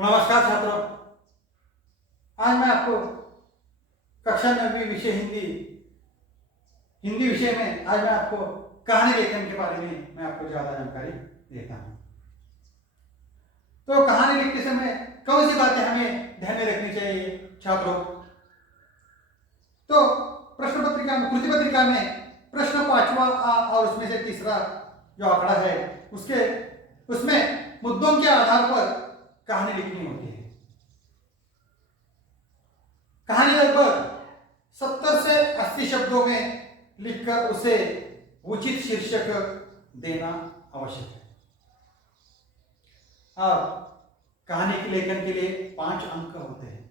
नमस्कार छात्रों। आज मैं आपको कक्षा 9वीं विषय हिंदी हिंदी विषय में आज मैं आपको कहानी लेखन के बारे में मैं आपको ज्यादा जानकारी देता हूं। तो कहानी लिखते समय कौन सी बातें हमें ध्यान में रखनी चाहिए छात्रों? तो प्रश्न पत्रिका में कृति पत्रिका में प्रश्न 5वां और उसमें से तीसरा जो आंकड़ा है उसमें मुद्दों के आधार पर कहानी लिखनी होती है। कहानी लगभग 70 से 80 शब्दों में लिखकर उसे उचित शीर्षक देना आवश्यक है। अब कहानी के लेखन के लिए 5 अंक होते हैं।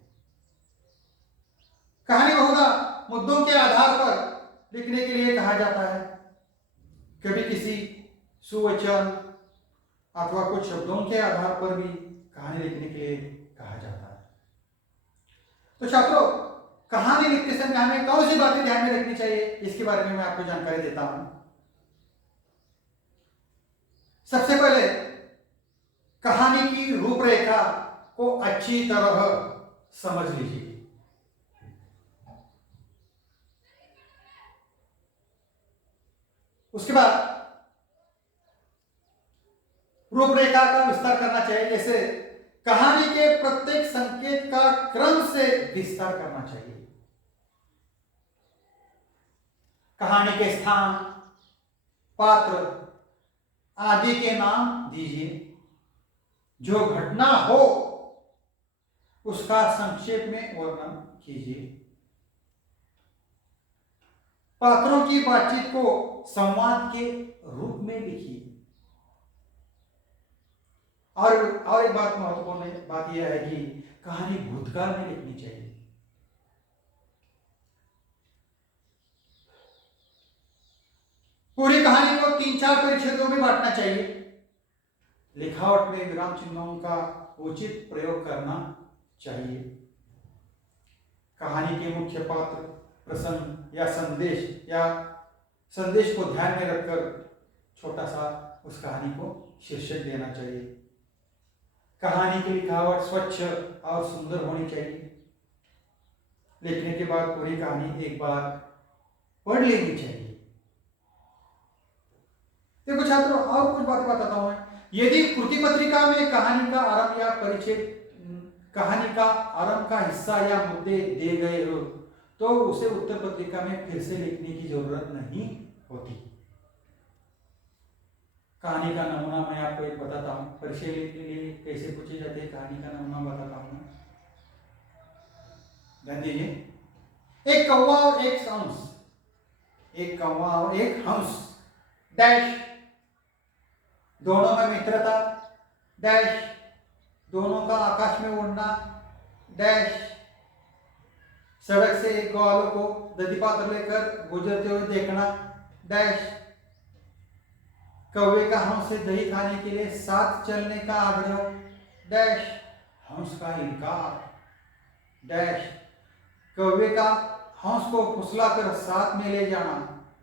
कहानी बहुधा मुद्दों के आधार पर लिखने के लिए कहा जाता है। कभी किसी सुवचन अथवा कुछ शब्दों के आधार पर भी कहानी लिखने के लिए कहा जाता है। तो छात्रों, कहानी लिखते समय हमें कौन सी बातें ध्यान में रखनी चाहिए इसके बारे में मैं आपको जानकारी देता हूं। सबसे पहले कहानी की रूपरेखा को अच्छी तरह समझ लीजिए। उसके बाद रूपरेखा का विस्तार करना चाहिए। जैसे कहानी के प्रत्येक संकेत का क्रम से विस्तार करना चाहिए। कहानी के स्थान, पात्र आदि के नाम दीजिए। जो घटना हो उसका संक्षेप में वर्णन कीजिए। पात्रों की बातचीत को संवाद के रूप में लिखिए। और एक बात महत्वपूर्ण बात यह है कि कहानी भूतकाल में लिखनी चाहिए। पूरी कहानी को 3-4 परिच्छेदों में बांटना चाहिए। लिखावट में विराम चिन्हों का उचित प्रयोग करना चाहिए। कहानी के मुख्य पात्र, प्रसंग या संदेश को ध्यान में रखकर छोटा सा उस कहानी को शीर्षक देना चाहिए। कहानी की लिखावट स्वच्छ और सुंदर होनी चाहिए। लिखने के बाद पूरी कहानी एक बार पढ़ लेनी चाहिए। देखो छात्रों, और कुछ बातें बताता हूं। यदि कृति पत्रिका में कहानी का आरंभ या परिचय, कहानी का आरंभ का हिस्सा या मुद्दे दे गए हो तो उसे उत्तर पत्रिका में फिर से लिखने की जरूरत नहीं होती। कहानी का नमूना मैं आपको एक बताता हूं। परिचय लिखने के लिए कैसे पूछे जाते हैं, कहानी का नमूना बताता हूं। ध्यान दीजिए। एक कौवा और एक हंस, एक कौवा और एक हंस, डैश, दोनों में मित्रता, डैश, दोनों का आकाश में उड़ना, डैश, सड़क से एक ग्वालों को दधी पात्र लेकर गुजरते हुए देखना, डैश, कौवे का हंस से दही खाने के लिए साथ चलने का आग्रह, डैश, हंस का इनकार, डैश, कौवे का हंस को फुसलाकर साथ में ले जाना,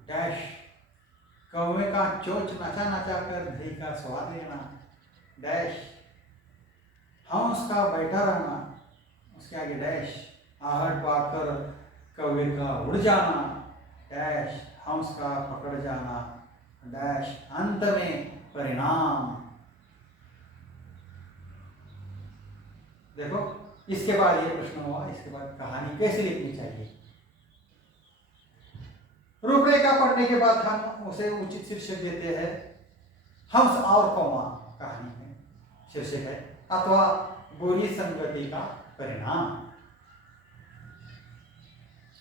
डैश, कौवे का चोंच नचा नचा कर दही का स्वाद लेना, डैश, हंस का बैठा रहना, उसके आगे डैश, आहट पाकर कौवे का उड़ जाना, डैश, हंस का पकड़ जाना, डैश, अंत में परिणाम। देखो, इसके बाद ये प्रश्न हुआ, इसके बाद कहानी कैसे लिखनी चाहिए। रूपरेखा पढ़ने के बाद हम उसे उचित शीर्षक देते हैं। हंस और कौवा कहानी में शीर्षक है, अथवा बुरी संगति का परिणाम।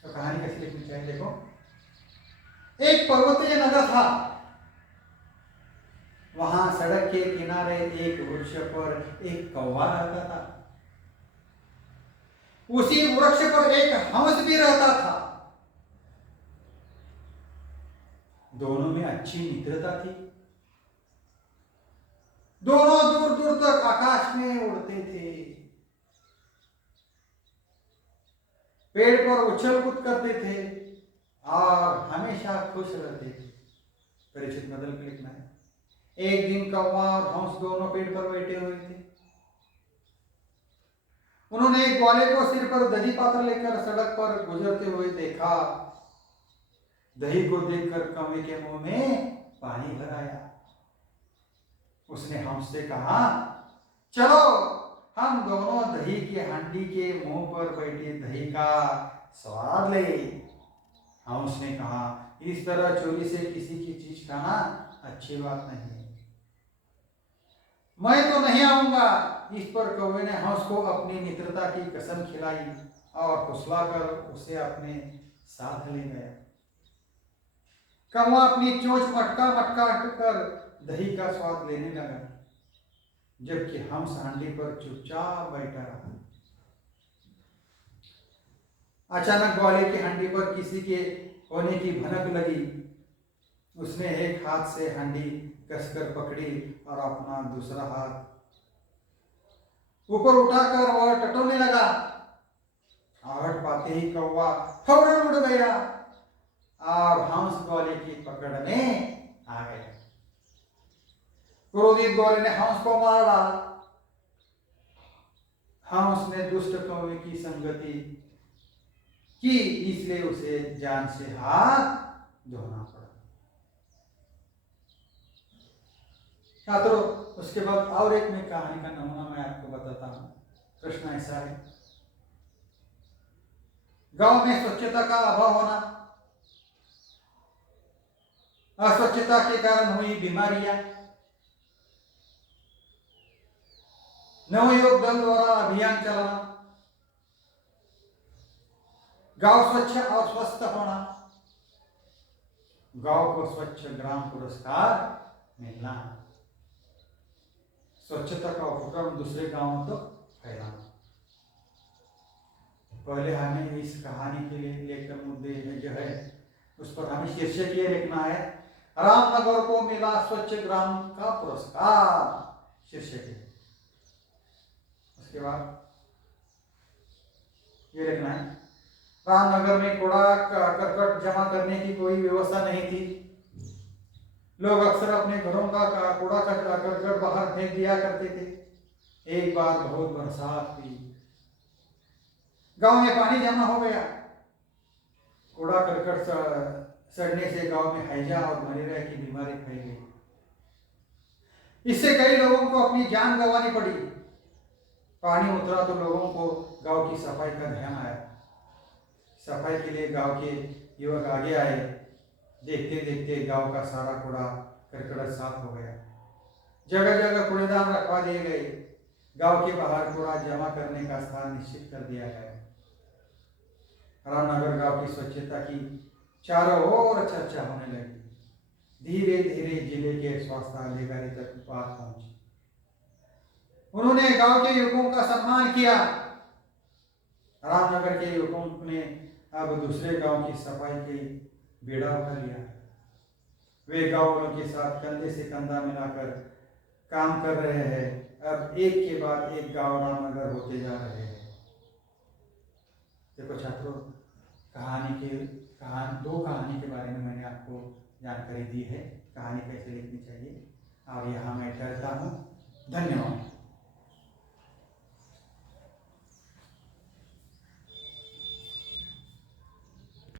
तो कहानी कैसे लिखनी चाहिए। देखो, एक पर्वतीय नगर था। वहां सड़क के किनारे एक वृक्ष पर एक कौवा रहता था। उसी वृक्ष पर एक हंस भी रहता था। दोनों में अच्छी मित्रता थी। दोनों दूर दूर तक आकाश में उड़ते थे, पेड़ पर उछल कूद करते थे और हमेशा खुश रहते थे। परिचित बदल के लिखना है। एक दिन कौवा और हंस दोनों पेड़ पर बैठे हुए थे। उन्होंने एक ग्वाले को सिर पर दही पात्र लेकर सड़क पर गुजरते हुए देखा। दही को देखकर कौवे के मुंह में पानी भर आया। उसने हंस से कहा, चलो हम दोनों दही के हांडी के मुंह पर बैठे दही का स्वाद ले। हंस ने कहा, इस तरह चोरी से किसी की चीज खाना अच्छी बात नहीं। मैं तो नहीं आऊंगा। इस पर कौवे ने हंस को अपनी मित्रता की कसम खिलाई और फुसलाकर उसे अपने साथ ले गया। कौवा अपनी चोंच मटका मटका कर दही का स्वाद लेने लगा, जबकि हंस हांडी पर चुपचाप बैठा रहा। अचानक ग्वाले की हांडी पर किसी के होने की भनक लगी। उसने एक हाथ से हांडी कसकर पकड़ी और अपना दूसरा हाथ ऊपर उठाकर वह टटोलने लगा। आहट पाते ही कौवा फौरन उड़ गया और हंस ग्वाले की पकड़ में आ गया। क्रोधित ग्वाले ने हंस को मार डाला। हंस ने दुष्ट कौवे की संगति की, इसलिए उसे जान से हाथ धोना पड़ा। छात्रों, उसके बाद और एक मैं कहानी का नमूना मैं आपको बताता हूं। प्रश्न ऐसा है, गांव में स्वच्छता का अभाव होना, अस्वच्छता के कारण हुई बीमारियां, नवयुवक दल द्वारा अभियान चलाना, गांव स्वच्छ और स्वस्थ होना, गांव को स्वच्छ ग्राम पुरस्कार मिलना, स्वच्छता का उपक्रम दूसरे गांवों तक फैलाना। पहले हमें इस कहानी के लिए लेकर मुद्दे जो है उस पर हमें शीर्षक ये लिखना है, रामनगर को मिला स्वच्छ ग्राम का पुरस्कार, शीर्षक है। उसके बाद ये लिखना है, रामनगर में कूड़ा करकट जमा करने की कोई व्यवस्था नहीं थी। लोग अक्सर अपने घरों का कूड़ा करकट बाहर फेंक दिया करते थे। एक बार बहुत बरसात हुई, गांव में पानी जमा हो गया। कूड़ा करकट सड़ने से गांव में हैजा और मलेरिया की बीमारी फैल गई। इससे कई लोगों को अपनी जान गंवानी पड़ी। पानी उतरा तो लोगों को गांव की सफाई का ध्यान आया। सफाई के लिए गांव के युवक आगे आए। देखते देखते गांव का सारा कूड़ा करकट साफ हो गया। जगह जगह कूड़ेदान रखवा दिए गए। गांव के बाहर कूड़ा जमा करने का स्थान निश्चित कर दिया गया। रामनगर गांव की स्वच्छता की चारों ओर चर्चा होने लगी। धीरे धीरे जिले के स्वास्थ्य अधिकारी तक बात पहुंची। उन्होंने गांव के युवकों का सम्मान किया। रामनगर के युवकों ने अब दूसरे गांव की सफाई की बेड़ा उठा लिया। वे गांव वालों के साथ कंधे से कंधा मिलाकर काम कर रहे हैं। अब एक के बाद एक गांव रामनगर होते जा रहे हैं। देखो छात्रों, दो कहानी के बारे में मैंने आपको जानकारी दी है, कहानी कैसे लिखनी चाहिए। और यहाँ मैं ठहरता हूँ। धन्यवाद।